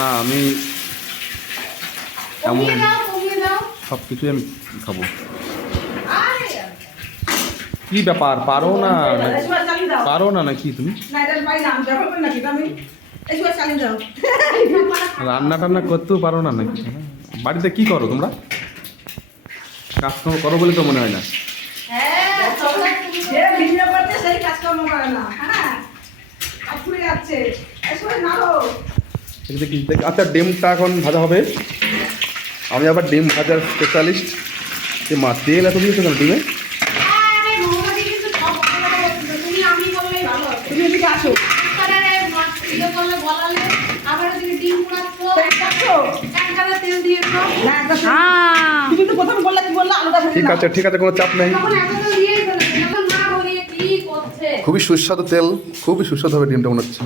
না আমি এমন সব কিছুই আমি খাবো। কি ব্যাপার, পারো না নাকি তুমি? রান্না টান্না করতেও পারো না নাকি? বাড়িতে কি করো তোমরা? কাজকর্ম করো বলে তো মনে হয় না। আচ্ছা, ডিমটা এখন ভাজা হবে। আমি আবার ডিম ভাজার স্পেশালিস্ট। মা তেল এত দিয়েছো কেন ডিমে? ঠিক আছে ঠিক আছে, কোনো চাপ নেই। খুবই সুস্বাদু তেল, খুবই সুস্বাদু হবে ডিমটা মনে হচ্ছে।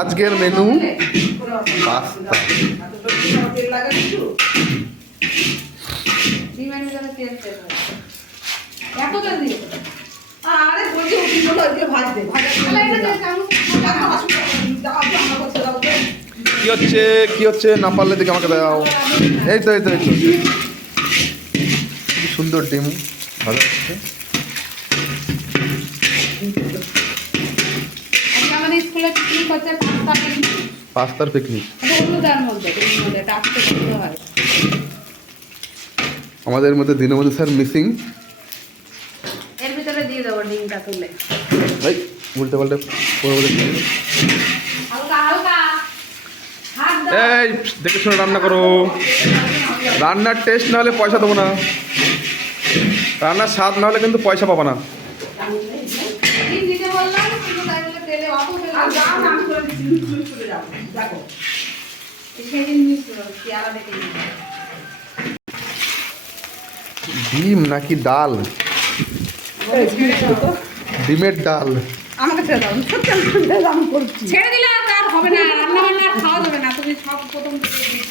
আজকের মেনু পাস্তা। কি হচ্ছে না পারলে দেখে আমাকে দাও। এই তো কি সুন্দর ডিম ভালো হচ্ছে। পাস্তার পিকনিক আমাদের মধ্যে দিনের মধ্যে স্যার মিসিং। এর ভিতরে দিয়ে দেবো ডিমটা তুলে। উল্টে পাল্টে এই দেখে শুনে রান্না করো। রান্নার টেস্ট না হলে পয়সা দেবো না, রান্নার স্বাদ না হলে কিন্তু পয়সা পাবো না। ডিম নাকি ডাল? ডিমের ডাল।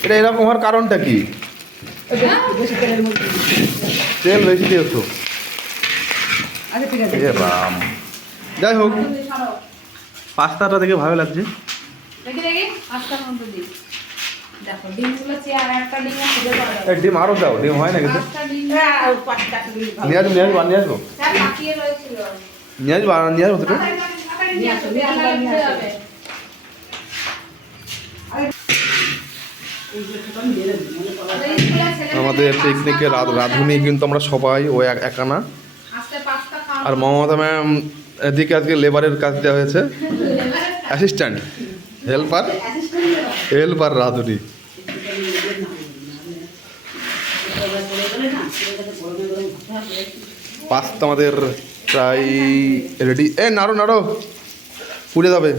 এটা এরকম হওয়ার কারণটা কি? তেল বেশি দিয়েছো। রাম, যাই হোক, পাস্তাটা দেখে ভালো লাগছে। ডিম আরো দাও, ডিম হয় না কিন্তু। নিয়ে আসবো আমাদের পিকনিকের রাঁধুনি কিন্তু আমরা সবাই ও একানা। আর মমতা ম্যাম এদিকে আজকে লেবারের কাজ দেওয়া হয়েছে, অ্যাসিস্ট্যান্ট, হেল্পার রাঁধুনি। পাস্তা আমাদের প্রায় রেডি। নাড়ো পুড়ে যাবে।